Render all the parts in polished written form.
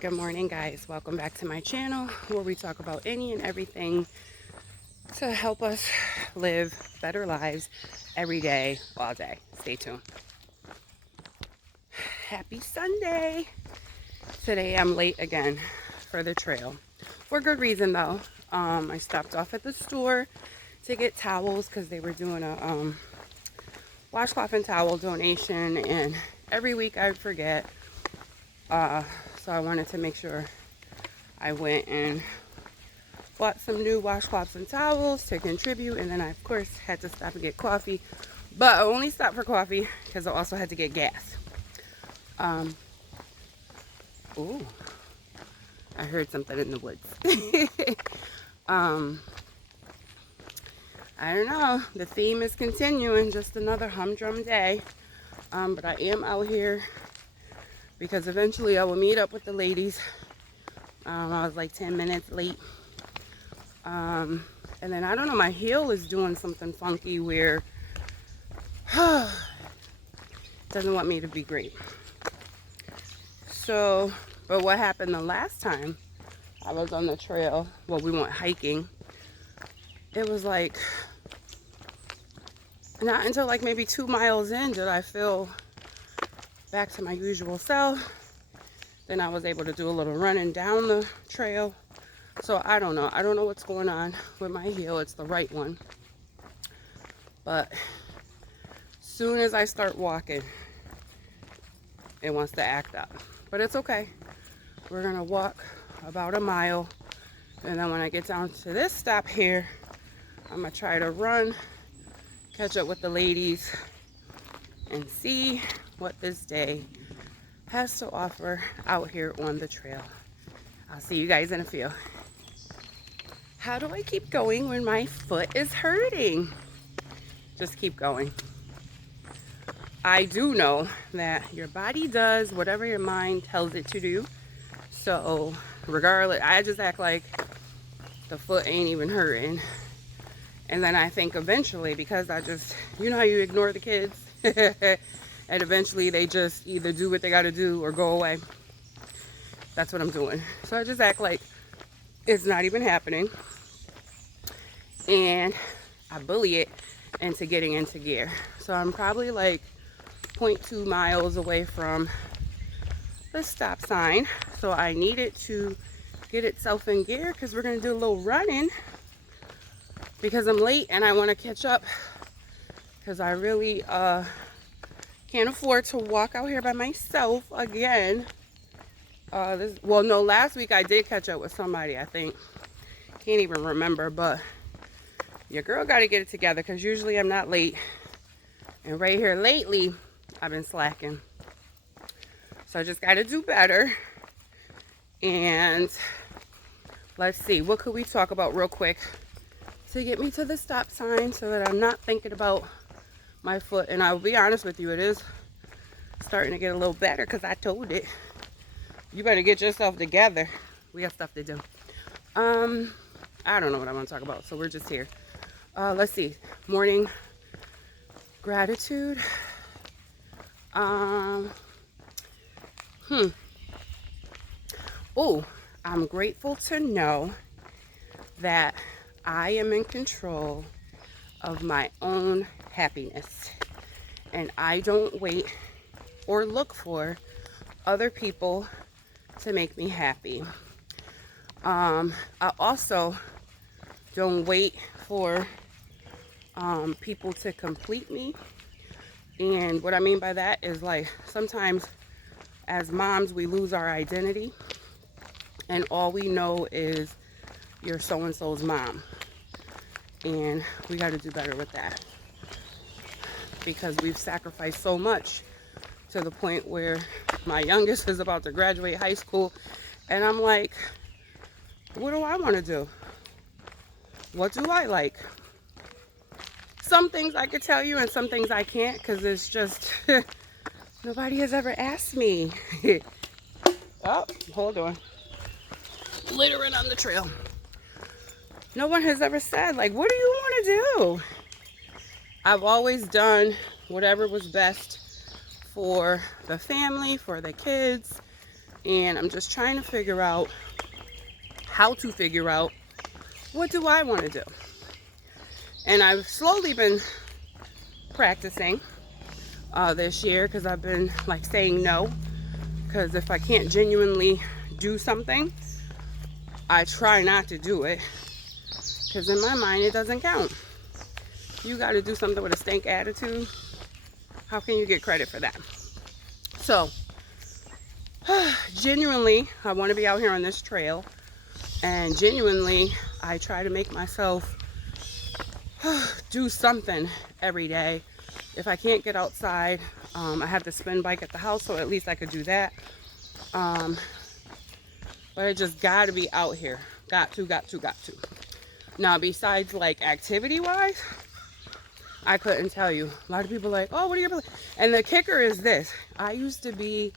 Good morning, guys. Welcome back to my channel where we talk about any and everything to help us live better lives every day, all day. Stay tuned. Happy Sunday. Today I'm late again for the trail. For good reason though. I stopped off at the store to get towels because they were doing a washcloth and towel donation, and every week I forget. So I wanted to make sure I went and bought some new washcloths and towels to contribute, and then I of course had to stop and get coffee, but I only stopped for coffee because I also had to get gas. Ooh, I heard something in the woods. I don't know, the theme is continuing, just another humdrum day, but I am out here because eventually I will meet up with the ladies. I was like 10 minutes late. And then I don't know, my heel is doing something funky where it doesn't want me to be great. So, but what happened the last time I was on the trail, well, we went hiking, it was like, not until like maybe 2 miles in did I feel back to my usual self. Then I was able to do a little running down the trail. So I don't know what's going on with my heel. It's the right one, but soon as I start walking, it wants to act up. But it's okay. We're gonna walk about a mile, and then when I get down to this stop here, I'm gonna try to run, catch up with the ladies, and see what this day has to offer out here on the trail. I'll see you guys in a few. How do I keep going when my foot is hurting? Just keep going. I do know that your body does whatever your mind tells it to do. So regardless, I just act like the foot ain't even hurting. And then I think eventually, because I just, you know how you ignore the kids? And eventually they just either do what they gotta do or go away. That's what I'm doing. So I just act like it's not even happening. And I bully it into getting into gear. So I'm probably like 0.2 miles away from the stop sign. So I need it to get itself in gear because we're gonna do a little running because I'm late and I want to catch up because I really can't afford to walk out here by myself again. Well, no, last week I did catch up with somebody, I think. Can't even remember, but your girl got to get it together because usually I'm not late. And right here lately, I've been slacking. So I just got to do better. And let's see, what could we talk about real quick to get me to the stop sign so that I'm not thinking about my foot. And I'll be honest with you, it is starting to get a little better because I told it, you better get yourself together. We got stuff to do. I don't know what I want to talk about, so we're just here. Let's see, morning gratitude. Oh, I'm grateful to know that I am in control of my own happiness, and I don't wait or look for other people to make me happy. I also don't wait for people to complete me. And what I mean by that is, like, sometimes as moms we lose our identity and all we know is you're so-and-so's mom, and we got to do better with that because we've sacrificed so much to the point where my youngest is about to graduate high school and I'm like, what do I want to do? What do I like? Some things I could tell you and some things I can't because it's just nobody has ever asked me. Oh, hold on. Littering on the trail. No one has ever said, like, what do you want to do? I've always done whatever was best for the family, for the kids, And I'm just trying to figure out how to figure out what do I want to do. And I've slowly been practicing this year because I've been like saying no. Because if I can't genuinely do something, I try not to do it. Because in my mind, it doesn't count. You got to do something with a stank attitude. How can you get credit for that? So, genuinely, I want to be out here on this trail. And genuinely, I try to make myself do something every day. If I can't get outside, I have the spin bike at the house, so at least I could do that. But I just got to be out here. Got to. Now, besides like activity-wise, I couldn't tell you. A lot of people are like, oh, what are your... And the kicker is this. I used to be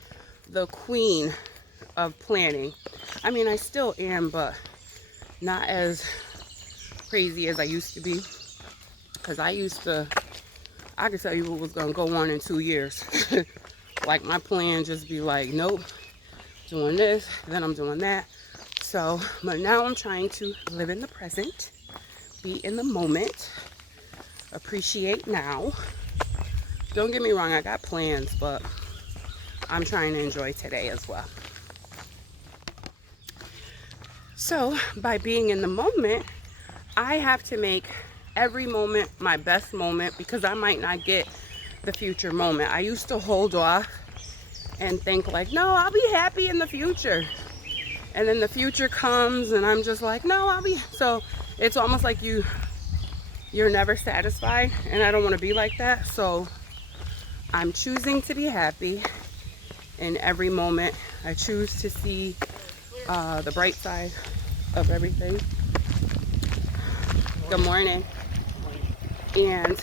the queen of planning. I mean, I still am, but not as crazy as I used to be. Because I could tell you what was going to go on in 2 years. Like, my plan just be like, nope, doing this, then I'm doing that. So, but now I'm trying to live in the present, be in the moment, appreciate now. Don't get me wrong, I got plans, but I'm trying to enjoy today as well. So, by being in the moment, I have to make every moment my best moment because I might not get the future moment. I used to hold off and think like, no, I'll be happy in the future. And then the future comes and I'm just like, no, I'll be... So it's almost like you're never satisfied, and I don't want to be like that. So I'm choosing to be happy in every moment. I choose to see the bright side of everything. Good morning. And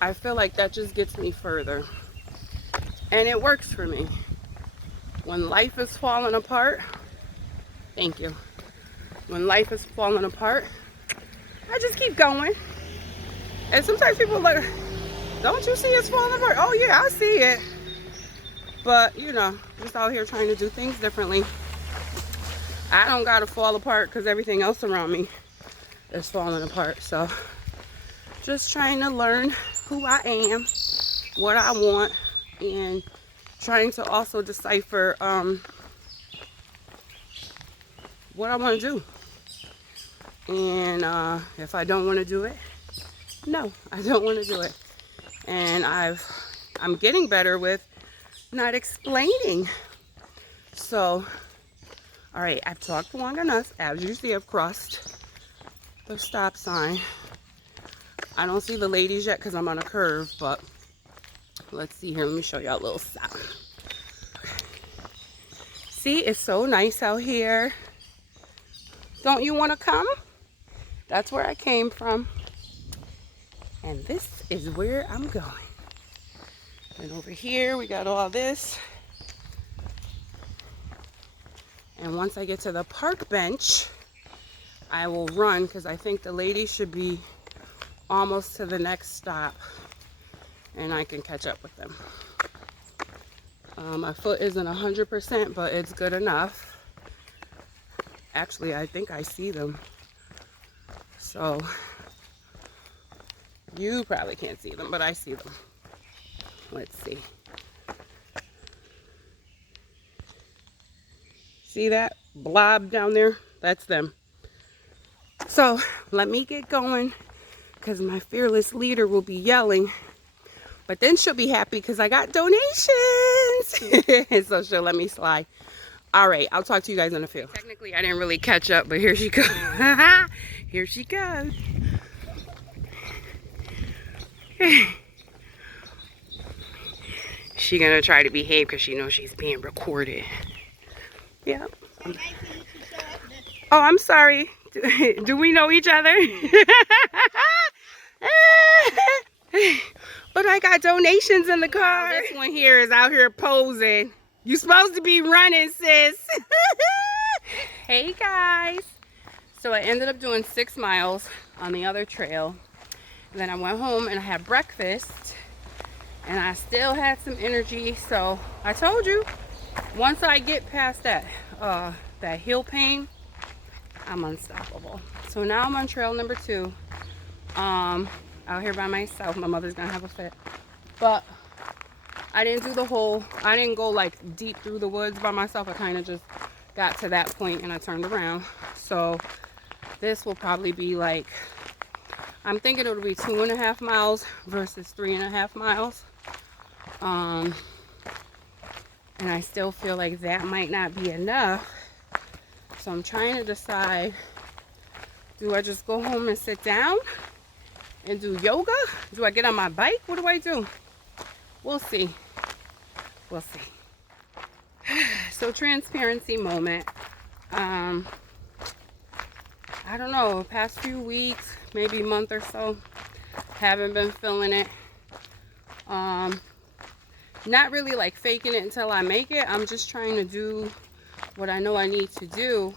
I feel like that just gets me further. And it works for me. When life is falling apart, thank you. When life is falling apart, I just keep going. And sometimes people are like, don't you see it's falling apart? Oh yeah, I see it. But you know, just out here trying to do things differently. I don't gotta fall apart because everything else around me is falling apart. So just trying to learn who I am, what I want, and trying to also decipher what I want to do. And if I don't want to do it, no, I don't want to do it. And I'm getting better with not explaining. So, all right, I've talked long enough. As you see, I've crossed the stop sign. I don't see the ladies yet because I'm on a curve, but let's see here. Let me show you a little stop. See, it's so nice out here. Don't you want to come? That's where I came from. And this is where I'm going. And over here, we got all this. And once I get to the park bench, I will run because I think the ladies should be almost to the next stop. And I can catch up with them. My foot isn't 100%, but it's good enough. Actually, I think I see them. So, you probably can't see them, but I see them. Let's see. See that blob down there? That's them. So, let me get going because my fearless leader will be yelling. But then she'll be happy because I got donations. So she'll let me slide. All right, I'll talk to you guys in a few. Technically, I didn't really catch up, but here she goes. Here she goes. She's going to try to behave because she knows she's being recorded. Yeah. Oh, I'm sorry. Do we know each other? But I got donations in the car. This one here is out here posing. You supposed to be running, sis. Hey, guys. So I ended up doing 6 miles on the other trail. And then I went home and I had breakfast. And I still had some energy. So I told you, once I get past that that heel pain, I'm unstoppable. So now I'm on trail number 2. Out here by myself. My mother's gonna have a fit. But I didn't I didn't go like deep through the woods by myself. I kind of just got to that point and I turned around. So this will probably be like, I'm thinking it'll be 2.5 miles versus 3.5 miles. And I still feel like that might not be enough. So I'm trying to decide, do I just go home and sit down and do yoga? Do I get on my bike? What do I do? We'll see. We'll see. So transparency moment. I don't know, past few weeks, maybe month or so, haven't been feeling it. Not really like faking it until I make it. I'm just trying to do what I know I need to do.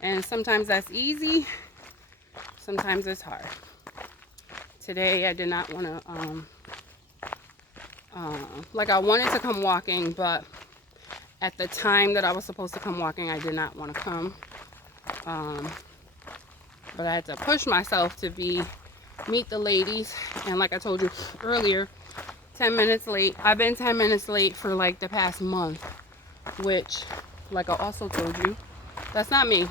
And sometimes that's easy. Sometimes it's hard. Today I did not want to, like I wanted to come walking, but at the time that I was supposed to come walking, I did not want to come. But I had to push myself to meet the ladies. And like I told you earlier, 10 minutes late. I've been 10 minutes late for like the past month, which, like I also told you, that's not me.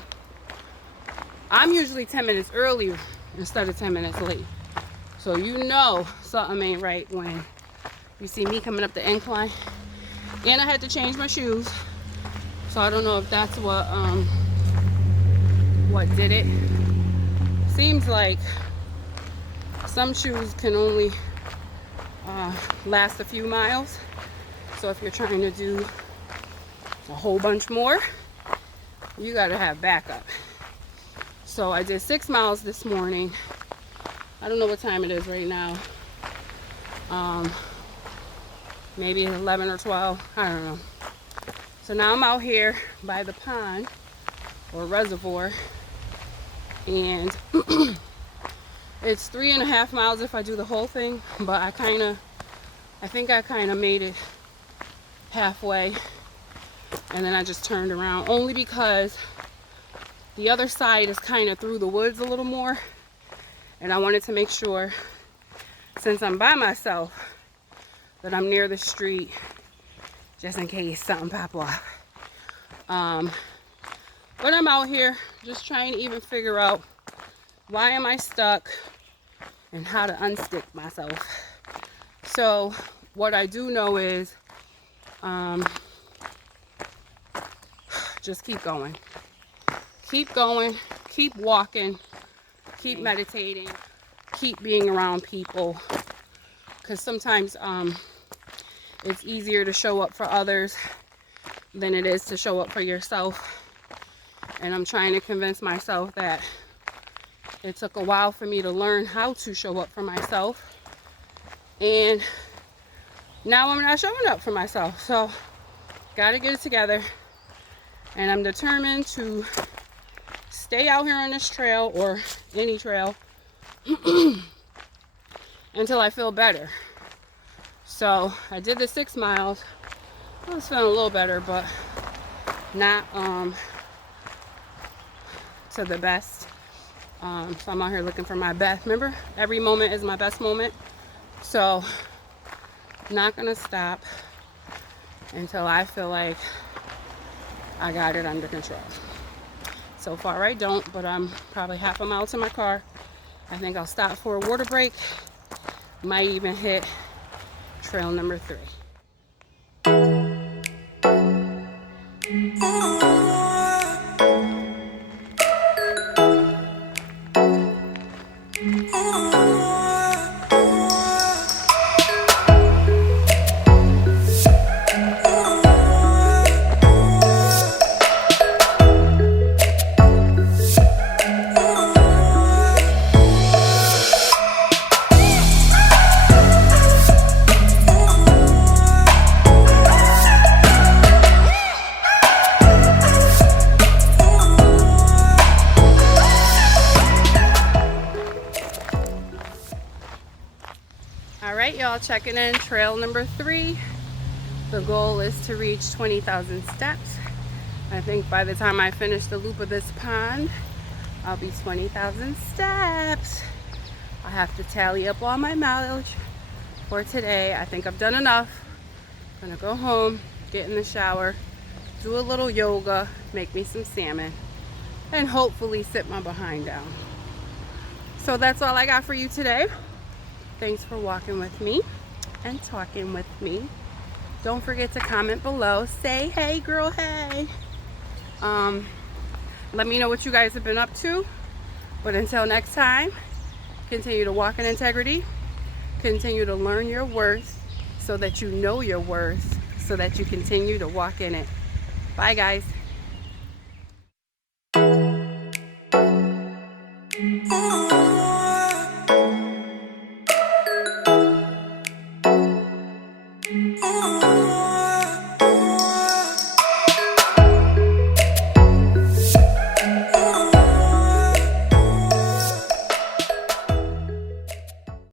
I'm usually 10 minutes early instead of 10 minutes late. So you know something ain't right when you see me coming up the incline. And I had to change my shoes. So I don't know if that's what did it. Seems like some shoes can only last a few miles. So if you're trying to do a whole bunch more, you gotta have backup. So I did 6 miles this morning. I don't know what time it is right now. Maybe 11 or 12, I don't know. So now I'm out here by the pond or reservoir, and it's 3.5 miles if I do the whole thing, but I think I kind of made it halfway, and then I just turned around, only because the other side is kind of through the woods a little more, and I wanted to make sure, since I'm by myself, that I'm near the street just in case something pop off. But I'm out here just trying to even figure out why am I stuck and how to unstick myself. So what I do know is just keep going, keep walking, keep meditating, keep being around people, because sometimes it's easier to show up for others than it is to show up for yourself. And I'm trying to convince myself that it took a while for me to learn how to show up for myself, and now I'm not showing up for myself. So gotta get it together, and I'm determined to stay out here on this trail, or any trail, until I feel better. So I did the 6 miles. I was feeling a little better, but not to the best. So I'm out here looking for my best. Remember, every moment is my best moment. So not gonna stop until I feel like I got it under control. So far I don't, but I'm probably half a mile to my car. I think I'll stop for a water break. Might even hit trail number 3. All right, y'all, checking in trail number 3. The goal is to reach 20,000 steps. I think by the time I finish the loop of this pond, I'll be 20,000 steps. I have to tally up all my mileage for today. I think I've done enough. I'm gonna go home, get in the shower, do a little yoga, make me some salmon, and hopefully sit my behind down. So that's all I got for you today. Thanks for walking with me and talking with me. Don't forget to comment below. Say, hey girl, hey. Let me know what you guys have been up to. But until next time, continue to walk in integrity. Continue to learn your worth so that you know your worth, so that you continue to walk in it. Bye, guys. Oh.